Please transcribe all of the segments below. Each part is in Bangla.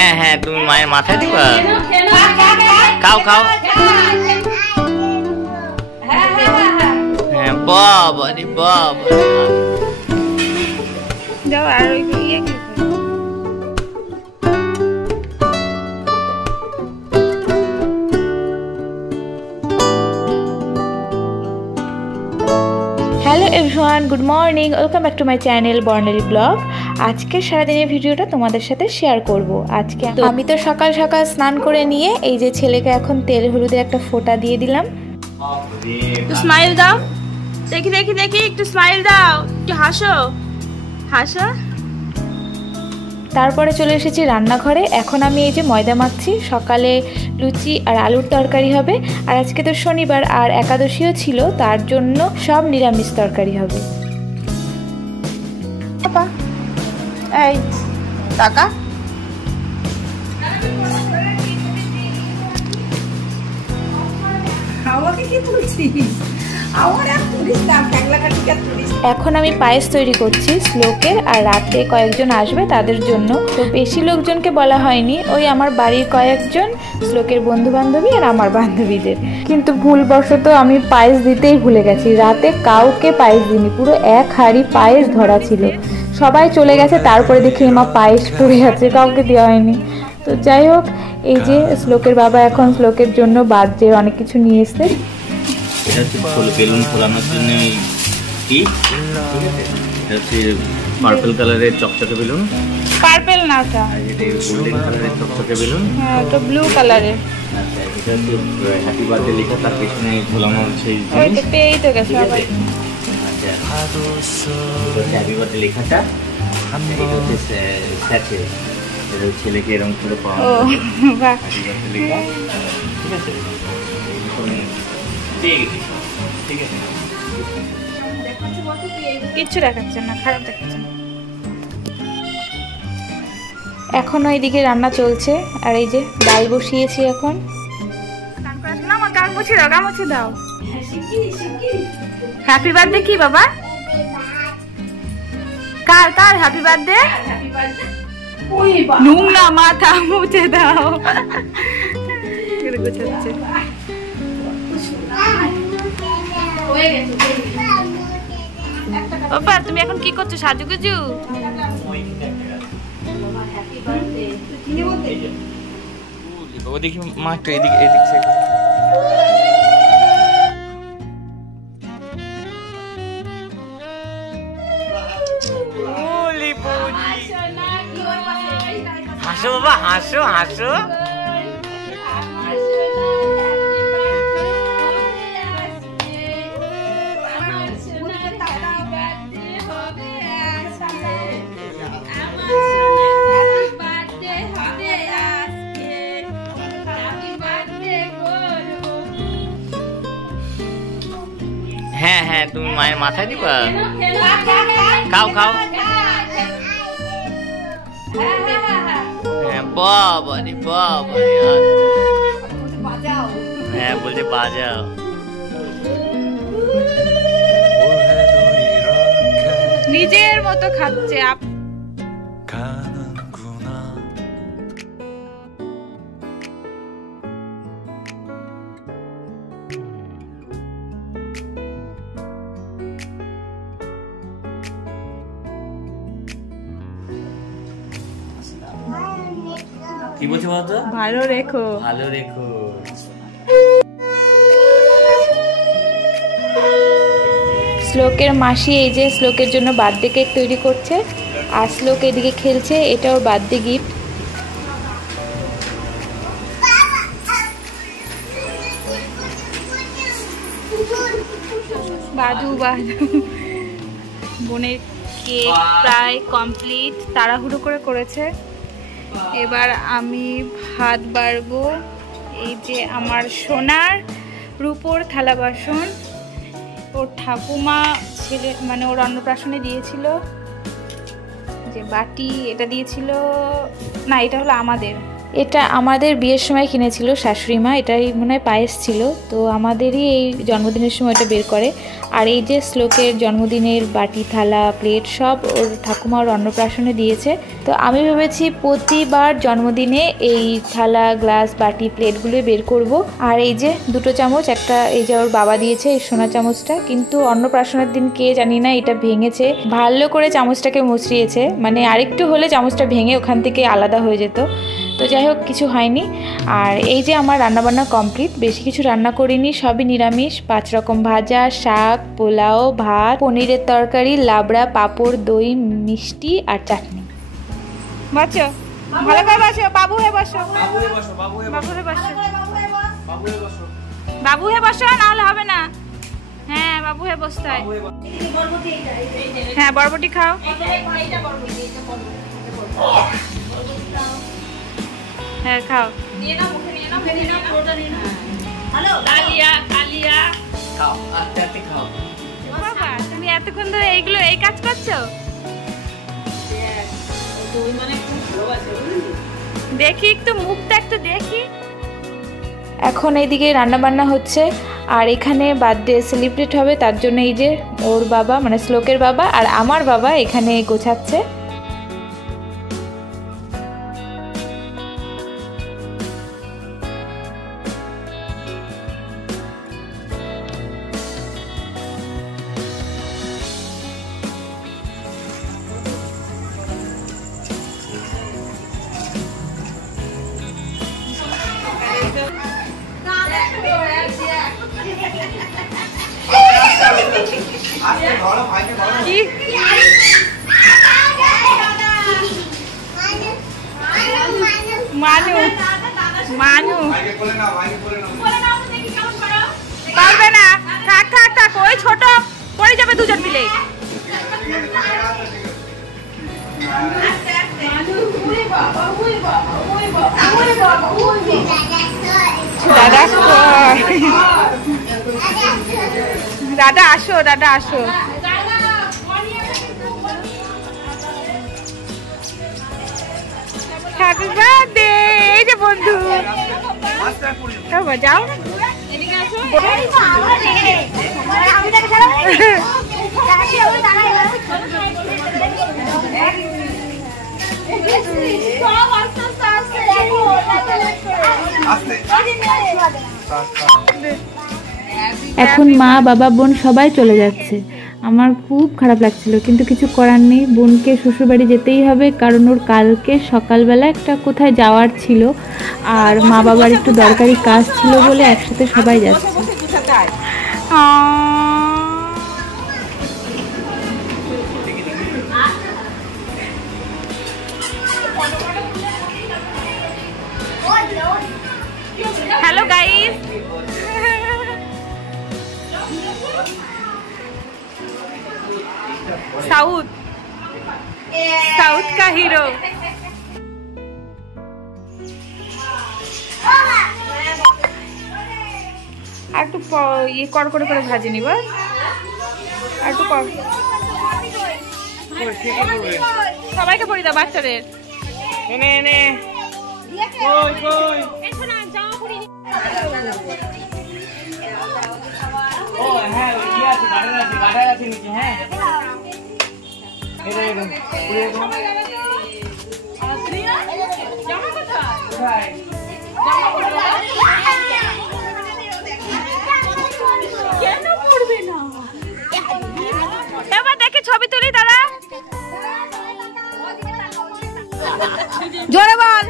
হ্যাঁ হ্যাঁ, তুমি মায়ের মাথায় দিবা। খাও খাও। হ্যাঁ, বাবা রে বাবা। যাও আর ওই ইয়ে কি hello everyone, good morning, welcome back to my channel Barnali blog. আজকে সারাদিনের ভিডিওটা তোমাদের সাথে শেয়ার করব। আজকে আমি তো সকাল সকাল স্নান করে নিয়ে এই যে ছেলেকে এখন তেল হলুদের একটা ফোঁটা দিয়ে দিলাম। একটু স্মাইল দাও, দেখি দেখি দেখি, একটু স্মাইল দাও, একটু হাসো হাসো। তারপরে চলে এসেছি রান্নাঘরে। এখন আমি এই যে ময়দা মাখছি, সকালে লুচি আর আলুর তরকারি হবে। আর আজকে তো শনিবার আর একাদশীও ছিল, তার জন্য সব নিরামিষ তরকারি হবে। এই টাকা এখন আমি পায়েস তৈরি করছি শ্লোকের, আর রাতে কয়েকজন আসবে তাদের জন্য। তো বেশি লোকজনকে বলা হয়নি, ওই আমার বাড়ির কয়েকজন, শ্লোকের বন্ধু বান্ধবী আর আমার বান্ধবীদের। কিন্তু ভুলবশত আমি পায়েস দিতেই ভুলে গেছি। রাতে কাউকে পায়েস দিইনি, পুরো এক হাঁড়ি পায়েস ধরা ছিল। সবাই চলে গেছে, তারপরে দেখি মা পায়েস পড়ে আছে, কাউকে দেওয়া হয়নি। তো যাই হোক, এই যে শ্লোকের বাবা এখন শ্লোকের জন্য বাজে অনেক কিছু নিয়ে এসছে। এটা হচ্ছে বেলুন ফোলানোর জন্য টিপ। এটা হচ্ছে পার্পল কালারের চকচকে বেলুন। পার্পল না, ওটা এটা গোল্ডেন কালারের চকচকে বেলুন। হ্যাঁ, ওটা ব্লু কালারের। আচ্ছা, এটা হচ্ছে হ্যাপি বার্থডে লেখা, তার পেছনে ঝোলানো সেই ওইটা পেয়েই তো গেছে সবাই। আচ্ছা, এটা হচ্ছে হ্যাপি বার্থডে লেখাটা। এটা হচ্ছে স্যাচে, এটা ছেলেকে এরকম করে পাওয়া। ও বাহ, হ্যাপি বার্থডে লেখা, ঠিক আছে। ঠিক আছে, কিচ্ছু দেখাচ্ছে না, খারাপ দেখাচ্ছে না। এখন ওইদিকে রান্না চলছে, আর এই যে ডাল বসিয়েছি এখন। হ্যাপি বার্থডে কি বাবা? কার কার হ্যাপি বার্থডে? নোংরা মাথা মুছে দাও। গুছাচ্ছে। বাবা তুমি এখন কি করছো, সাজুগুজু? ও দেখি মা একটু এদিক এদিক থেকে। হাসো বাবা, হাসো হাসো। হ্যাঁ হ্যাঁ, তুমি মায়ের মাথায় দিবা। খাও খাও। হ্যাঁ, বাবা রে বাবা। হ্যাঁ, বলছে বাজাও। নিজের মতো খাচ্ছে। কি বলছো বলতো? ভালো রেখো, ভালো রেখো। শ্লোকের মাসি এই যে শ্লোকের জন্য বার্থডে কেক তৈরি করছে, আর শ্লোক এদিকে খেলছে, এটা ওর বার্থডে গিফট। বাদু বাদু। বোনের কেক প্রায় কমপ্লিট, তাড়াহুড়ো করে করেছে। এবার আমি ভাত বাড়বো। এই যে আমার সোনার রূপোর থালা বাসন, ওর ঠাকুমা ছেলে মানে ওর অন্নপ্রাশনে দিয়েছিল যে বাটি, এটা দিয়েছিল না, এটা হলো আমাদের, এটা আমাদের বিয়ের সময় কিনেছিল শাশুড়ি মা, এটাই মনে হয় পায়েস ছিল, তো আমাদেরই এই জন্মদিনের সময় এটা বের করে। আর এই যে শ্লোকের জন্মদিনের বাটি থালা প্লেট সব ওর ঠাকুমা ওর অন্নপ্রাশনে দিয়েছে। তো আমি ভেবেছি প্রতিবার জন্মদিনে এই থালা গ্লাস বাটি প্লেটগুলো বের করব। আর এই যে দুটো চামচ, একটা এই যে ওর বাবা দিয়েছে এই সোনা চামচটা, কিন্তু অন্নপ্রাশনের দিন কে জানি না এটা ভেঙেছে, ভালো করে চামচটাকে মুচড়িয়েছে, মানে আরেকটু হলে চামচটা ভেঙে ওখান থেকে আলাদা হয়ে যেত। তো যাই হোক, কিছু হয়নি। আর এই যে আমার রান্নাবান্না কমপ্লিট, বেশি কিছু রান্না করিনি, সবই নিরামিষ। 5 রকম ভাজা, শাক, পোলাও, ভাত, পনিরের তরকারি, লাবড়া, পাঁপড়, দই, মিষ্টি আর চাটনি। বসো, ভালো করে বসো, বাবু হয়ে বসো, বাবু হয়ে বসো, বাবু হয়ে বসো, বাবু হয়ে বসো, না হলে হবে না। হ্যাঁ, বাবু হয়ে বসতে হয়। হ্যাঁ, বরবটি খাও। হ্যাঁ, খাও। নিয়ে নাও, মুখে নিয়ে নাও, মুখে নাও, পুরোটা নিয়ে নাও। হ্যালো, কালিয়া, কালিয়া। খাও, আস্তে আস্তে খাও। বাবা, তুমি এতক্ষণ ধরে এইগুলো এই কাজ করছো? তুমি মানে খুব ভালোবাসো। দেখি একটু মুখটা একটু দেখি। এখন এইদিকে রান্না বান্না হচ্ছে, আর এখানে বার্থডে সেলিব্রেট হবে, তার জন্য এই যে ওর বাবা মানে শ্লোকের বাবা আর আমার বাবা এখানে গোছাচ্ছে। মানু মানু পারবে না, থাক থাক থাক, ওই ছোট পড়ে যাবে দুজন মিলে। দাদা দাদা আসো, দাদা আসো। Happy birthday. এই যে বন্ধু, যাও এখন মা বাবা বোন সবাই চলে যাচ্ছে। আমার খুব খারাপ লাগছিল, কিন্তু কিছু করার নেই, বোনকে শ্বশুরবাড়ি যেতেই হবে, কারণ ওর কালকে সকালবেলা একটা কোথায় যাওয়ার ছিল, আর মা বাবার একটু দরকারি কাজ ছিল বলে একসাথে সবাই যাচ্ছে। হ্যালো গাইস, साउथ का हीरो। আর একটু ইয়ে কড়কড়ে করে ভাজি নিব, আর একটু সবাইকে পড়ি দাও বাচ্চাদের। এনে এনে কই কই এসো না, যাও পড়ি। ও হ্যাঁ, ওই আছে গাড়া আছে নিচে। হ্যাঁ, এটা এটা পুরো আশ্রিয়া জামা কোথায়? জামা পরবে কেন পরবে না? এবার দেখি ছবি তুলি দাঁড়া। জোরে বল।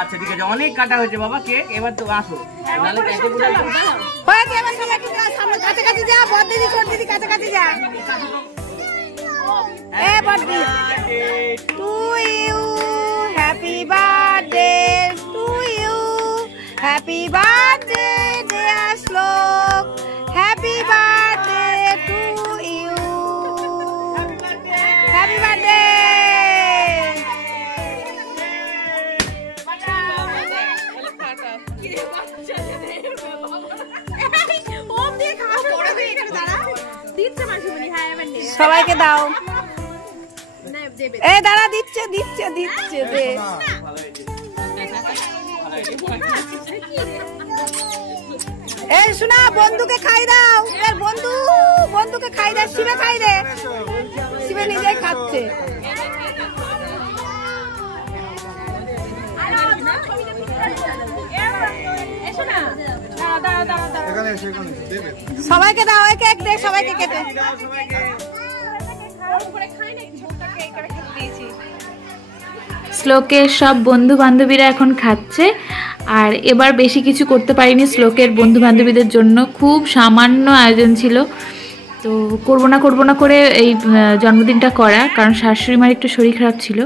আচ্ছা ঠিক আছে, অনেক কাটা হয়েছে বাবা কেক, এবার তো আসো। নালে কেটে পুরো হয়ে এবার সবাই সামনে কাছে কাছে যা, বড় দিদি ছোট দিদি কাছে কাছে যা। এ বড় দিদি to you, happy birthday to you, happy birthday dear Shlok, happy birthday to you, happy birthday. সবাইকে দাও। এই দাঁড়া, দিচ্ছে দিচ্ছে দিচ্ছে দে। এই শোনা, বন্ধুকে খাই দাও। এর বন্ধুকে খাই দে। শিবে খাই দে। শিবে নিজেই খাচ্ছে। সবাইকে দাও, এক এক দে, সবাইকে কেটে। শ্লোকের সব বন্ধু বান্ধবীরা এখন খাচ্ছে। আর এবার বেশি কিছু করতে পারিনি শ্লোকের বন্ধু বান্ধবীদের জন্য, খুব সামান্য আয়োজন ছিল। তো করবো না করে এই জন্মদিনটা করা, কারণ শাশুড়ি মার একটু শরীর খারাপ ছিল।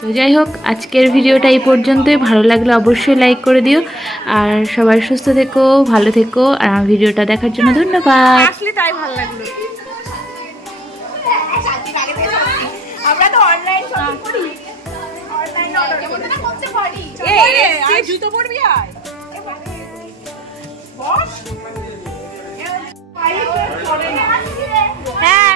তো যাই হোক, আজকের ভিডিওটা এই পর্যন্তই। ভালো লাগলে অবশ্যই লাইক করে দিও। আর সবাই সুস্থ থেকো, ভালো থেকো। আর আমার ভিডিওটা দেখার জন্য ধন্যবাদ। তাই ভালো লাগলো। আমরা তো অনলাইন শপিং করি। অনলাইন অর্ডার করতে পারি। এই জুতো পরবি আয়। বস। হ্যাঁ।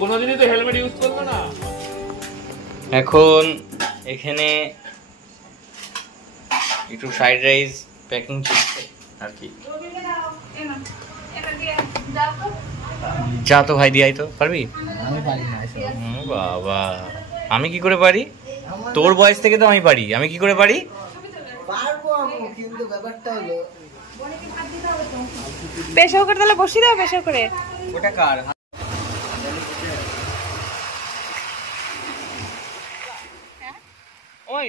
কোনোদিনই তো হেলমেট ইউজ করলো না। এখন এখানে একটু ফ্রাইড রাইস প্যাকিং চলছে আর কি। যা তো ভাই, দিয়াই তো পারবি? আমি পারি না। বাবা, আমি কি করে পারি? তোর বয়স থেকে তো আমি পারি, আমি কি করে পারি? পারবো আমি, কিন্তু ব্যাপারটা হলো প্রেসার করে তাহলে বসিয়ে দাও, প্রেসার করে। ওটা কার? ওই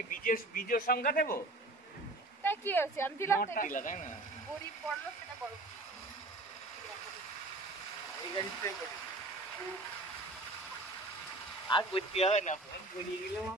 বীজের সংখ্যা দেবো? তা কি আছে, আমি দিলাম তো। তাই না, গরিব বড়লোক সেটা বড়। আর করতে হয় না, ফোন করিয়ে গেলে